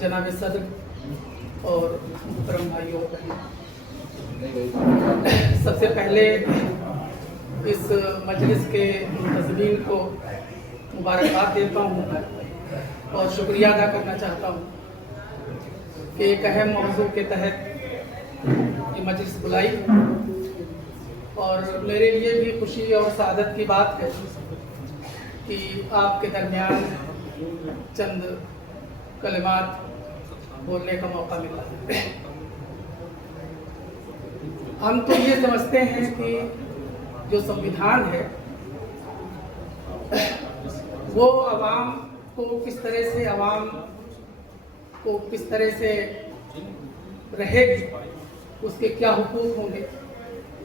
जनाब सदर और मुहतरम भाइयों, सबसे पहले इस मजलिस के मुंतज़मीन को मुबारकबाद देता हूँ और शुक्रिया अदा करना चाहता हूँ कि एक अहम मौजू के तहत ये मजलिस बुलाई और मेरे लिए भी खुशी और सआदत की बात है कि आपके दरमियान चंद कलिमात बोलने का मौका मिला है। हम तो ये समझते हैं कि जो संविधान है वो आवाम को किस तरह से रहेगी, उसके क्या हुकूक होंगे,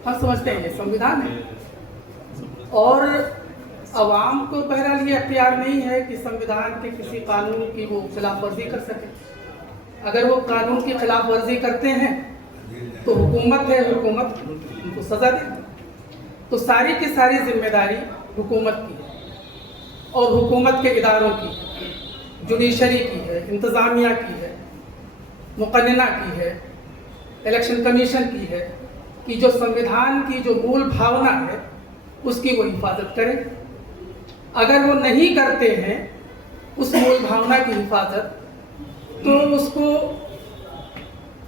हम समझते हैं ये संविधान है। और आवाम को बहरहाल ये अख्तियार नहीं है कि संविधान के किसी कानून की वो खिलाफ वर्जी कर सके। अगर वो कानून की खिलाफ वर्जी करते हैं तो हुकूमत है, हुकूमत उनको सज़ा दे। तो सारी की सारी जिम्मेदारी हुकूमत की है और हुकूमत के इदारों की, जुडिशरी की है, इंतज़ामिया की है, मुक़न्निना की है, इलेक्शन कमीशन की है, कि जो संविधान की जो मूल भावना है उसकी वो हिफाजत करें। अगर वो नहीं करते हैं उस मूल भावना की हिफाजत, तो उसको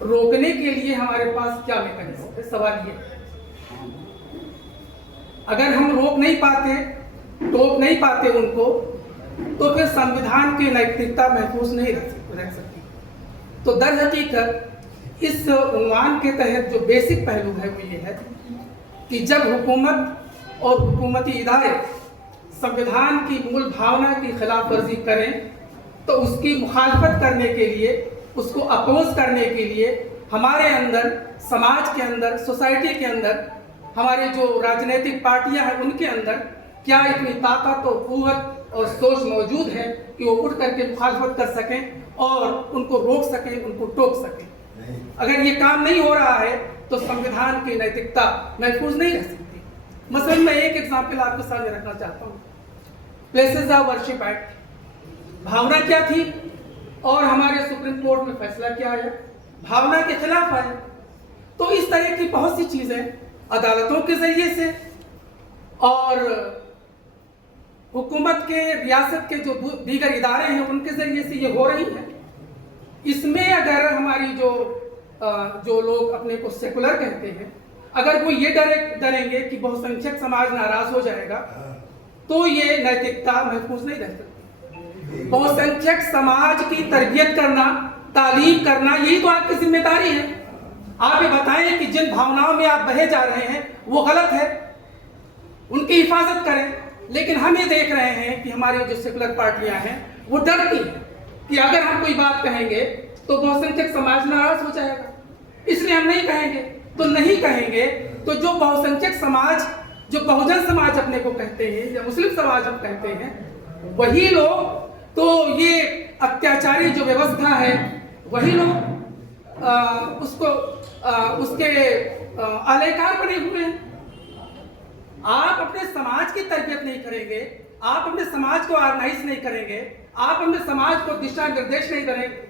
रोकने के लिए हमारे पास क्या मैकेनिज्म है, सवाल ये। अगर हम रोक नहीं पाते उनको, तो फिर संविधान की नैतिकता महफूज नहीं रह सकती। तो दर हकीकत इस उन्वान के तहत जो बेसिक पहलू है वो ये है कि जब हुकूमत और हुकूमती इदारे संविधान की मूल भावना की खिलाफ वर्जी करें तो उसकी मुखालफत करने के लिए, उसको अपोज करने के लिए हमारे अंदर, समाज के अंदर, सोसाइटी के अंदर, हमारे जो राजनीतिक पार्टियां हैं उनके अंदर क्या इतनी ताकत और क़ुव्वत और सोच मौजूद है कि वो उठ करके मुखालफत कर सकें और उनको रोक सकें, उनको टोक सकें। अगर ये काम नहीं हो रहा है तो संविधान की नैतिकता महफूज नहीं रह सकती। मसलन मैं एक एग्जाम्पल आपके सामने रखना चाहता हूँ। प्लेसेस ऑफ वर्शिप एक्ट, भावना क्या थी और हमारे सुप्रीम कोर्ट में फैसला क्या आया, भावना के खिलाफ आया। तो इस तरह की बहुत सी चीजें अदालतों के जरिए से और हुकूमत के, रियासत के जो दीगर इदारे हैं उनके जरिए से ये हो रही है। इसमें अगर हमारी जो लोग अपने को सेकुलर कहते हैं, अगर वो ये डरेंगे कि बहुसंख्यक समाज नाराज हो जाएगा, तो ये नैतिकता महफूज नहीं रह सकती। बहुसंख्यक समाज की तरबियत करना, तालीम करना, यही तो आपकी जिम्मेदारी है। आप ये बताएं कि जिन भावनाओं में आप बहे जा रहे हैं वो गलत है, उनकी हिफाजत करें। लेकिन हम ये देख रहे हैं कि हमारी जो सेकुलर पार्टियां हैं वो डरती हैं कि अगर हम कोई बात कहेंगे तो बहुसंख्यक समाज नाराज हो जाएगा, इसलिए हम नहीं कहेंगे। तो नहीं कहेंगे तो जो बहुसंख्यक समाज, जो बहुजन समाज अपने को कहते हैं या मुस्लिम समाज हम कहते हैं, वही लोग तो ये अत्याचारी जो व्यवस्था है वही लोग उसके आलेकार बने हुए हैं। आप अपने समाज की तरबियत नहीं करेंगे, आप अपने समाज को ऑर्गेनाइज नहीं करेंगे, आप अपने समाज को दिशा निर्देश नहीं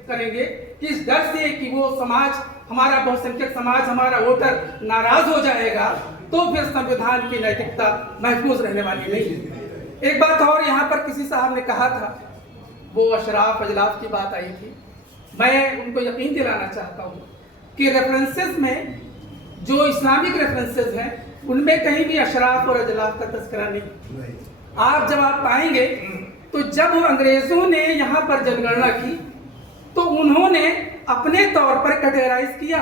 करेंगे कि इस डर से कि वो समाज, हमारा बहुसंख्यक समाज, हमारा वोटर नाराज हो जाएगा, तो फिर संविधान की नैतिकता महफूज रहने वाली नहीं। एक बात और, यहाँ पर किसी साहब ने कहा था, वो अशराफ अजलाफ की बात आई थी। मैं उनको यकीन दिलाना चाहता हूँ कि रेफरेंसेस में जो इस्लामिक रेफरेंसेस हैं उनमें कहीं भी अशराफ और अजलाफ का तस्करा नहीं। आप जब आप पाएंगे तो जब अंग्रेजों ने यहाँ पर जनगणना की तो उन्होंने अपने तौर पर कैटेगराइज किया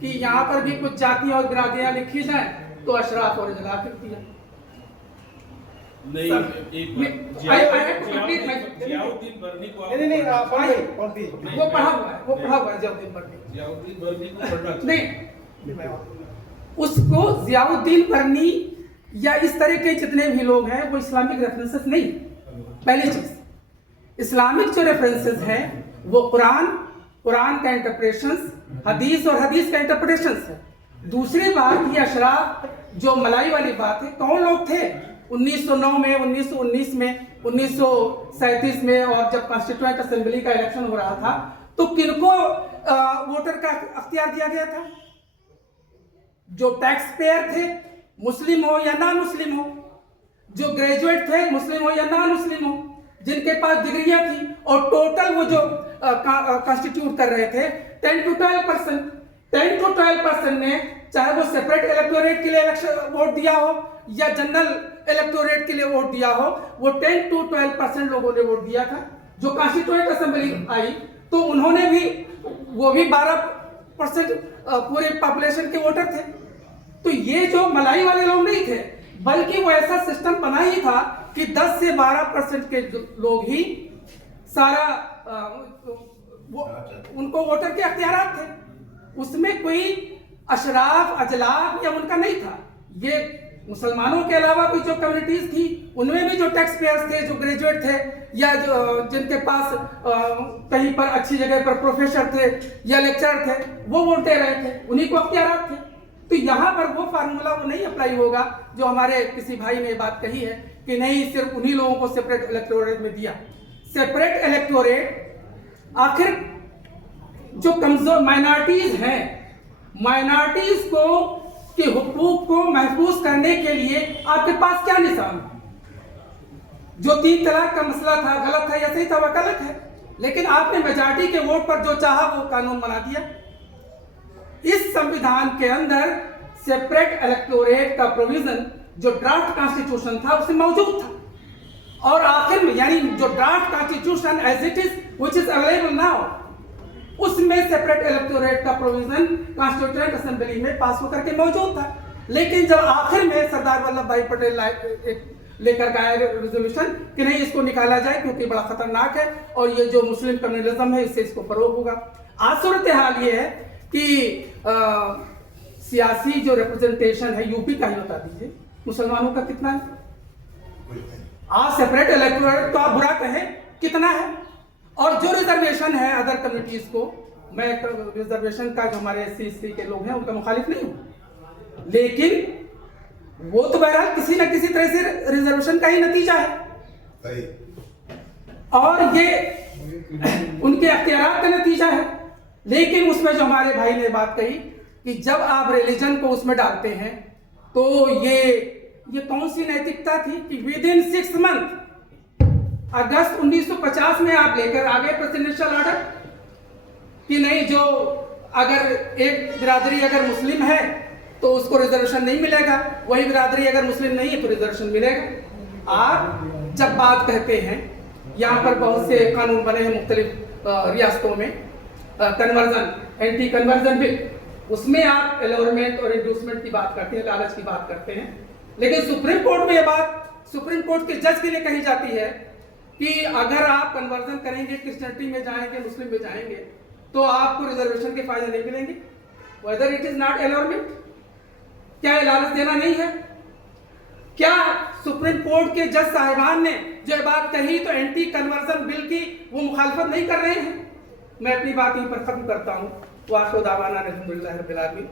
कि यहाँ पर भी कुछ जातियां और बिरादरियां लिखी जाए, तो अशराफ और अजलाफ लिख दिया। वो पढ़ा हुआ है जियाउद्दीन बर्नी। उसको जियाउद्दीन बर्नी या इस तरह के जितने भी लोग हैं वो इस्लामिक रेफरेंसेस नहीं। पहली चीज, इस्लामिक जो रेफरेंसेस हैं वो कुरान का इंटरप्रिटेशंस, हदीस और हदीस का इंटरप्रिटेशंस है। दूसरी बात, ये अशराफ जो मलाई वाली बात है, कौन लोग थे 1909 में, 1919 में, 1937 में, और जब कॉन्स्टिट्यूएंट असेंबली का इलेक्शन हो रहा था तो किनको वोटर का अख्तियार दिया गया था? जो टैक्स पेयर थे, मुस्लिम हो या नॉन मुस्लिम हो, जो ग्रेजुएट थे, मुस्लिम हो या नॉन मुस्लिम हो, जिनके पास डिग्रियां थी, और टोटल वो जो कॉन्स्टिट्यूट कर रहे थे 10 to 12%। 10 to 12% ने, चाहे वो सेपरेट इलेक्टोरेट के लिए इलेक्शन वोट दिया हो या जनरल इलेक्टोरेट के लिए वोट दिया हो, वो 10 to 12% लोगों ने वोट दिया था। जो कॉन्स्टिट्यूएंट असेंबली आई तो उन्होंने भी, वो भी 12% पूरे पॉपुलेशन के वोटर थे। तो ये जो मलाई वाले लोग नहीं थे, बल्कि वो ऐसा सिस्टम बना ही था कि 10 से 12% के लोग ही सारा उनको वोटर के अख्तियार थे। उसमें कोई अशराफ, अजलाफ या उनका नहीं था। ये मुसलमानों के अलावा भी जो कम्युनिटीज थी, उनमें भी जो टैक्स पेयर्स थे, जो ग्रेजुएट थे, या जो जिनके पास कहीं पर अच्छी जगह पर प्रोफेसर थे या लेक्चरर थे, वो वोट दे रहे थे, उन्हीं को अख्तियार थे। तो यहाँ पर वो फार्मूला वो नहीं अप्लाई होगा जो हमारे किसी भाई ने बात कही है कि नहीं, सिर्फ उन्हीं लोगों को सेपरेट इलेक्टोरेट में दिया। सेपरेट इलेक्टोरेट, आखिर जो कमजोर माइनॉरिटीज हैं, माइनॉरिटीज को के हुकूक को महफूज करने के लिए आपके पास क्या निशान है? जो 3 तलाक का मसला था, गलत है या सही था, वह गलत है, लेकिन आपने मेजॉरिटी के वोट पर जो चाहा वो कानून बना दिया। इस संविधान के अंदर सेपरेट इलेक्टोरेट का प्रोविजन जो ड्राफ्ट कॉन्स्टिट्यूशन था उसमें मौजूद था, और आखिर में यानी जो draft constitution as it is which is available now, उसमें सेपरेट इलेक्टोरेट का प्रोविजन कॉन्स्टिट्यूएंट असेंबली में पास होकर के मौजूद था। लेकिन जब आखिर में सरदार वल्लभ भाई पटेल लेकर आए रेजोल्यूशन कि नहीं, इसको निकाला जाए क्योंकि बड़ा खतरनाक है और ये जो मुस्लिम कम्युनलिज्म है इससे इसको फरोग होगा। आज सूरत हाल ये है कि सियासी जो रिप्रेजेंटेशन है यूपी का ही बता दीजिए, मुसलमानों का कितना है? आज सेपरेट इलेक्टोरेट तो आप बुरा कहें, कितना है? और जो रिजर्वेशन है अदर कम्युनिटीज को, मैं रिजर्वेशन का जो हमारे SC/ST के लोग हैं उनका मुखालिफ नहीं हूं, लेकिन वो तो बहरहाल किसी न किसी तरह से रिजर्वेशन का ही नतीजा है और ये उनके अख्तियारात का नतीजा है। लेकिन उसमें जो हमारे भाई ने बात कही कि जब आप रिलीजन को उसमें डालते हैं तो ये कौन सी नैतिकता थी कि विद इन 6 मंथ अगस्त 1950 में आप लेकर आ गए प्रेसिडेंशियल ऑर्डर कि नहीं, जो अगर एक बिरादरी अगर मुस्लिम है तो उसको रिजर्वेशन नहीं मिलेगा, वही बिरादरी अगर मुस्लिम नहीं है तो रिजर्वेशन मिलेगा। आप जब बात कहते हैं, यहाँ पर बहुत से कानून बने हैं मुख्तलिफ रियासतों में, कन्वर्जन, एंटी कन्वर्जन बिल, उसमें आप एलोरमेंट और इंड्यूसमेंट की बात करते हैं, लालच की बात करते हैं। लेकिन सुप्रीम कोर्ट में यह बात सुप्रीम कोर्ट के जज के लिए कही जाती है कि अगर आप कन्वर्जन करेंगे, क्रिश्चियनिटी में जाएंगे, मुस्लिम में जाएंगे, तो आपको रिजर्वेशन के फायदे नहीं मिलेंगे, वेदर इट इज नॉट एलोरमेंट। क्या ये लालच देना नहीं है? क्या सुप्रीम कोर्ट के जज साहिबान ने जो बात कही तो एंटी कन्वर्जन बिल की वो मुखालफत नहीं कर रहे हैं? मैं अपनी बात यहीं पर खत्म करता हूँ। वाखिर दावाना अल्हम्दुलिल्लाहि रब्बिल आलमीन।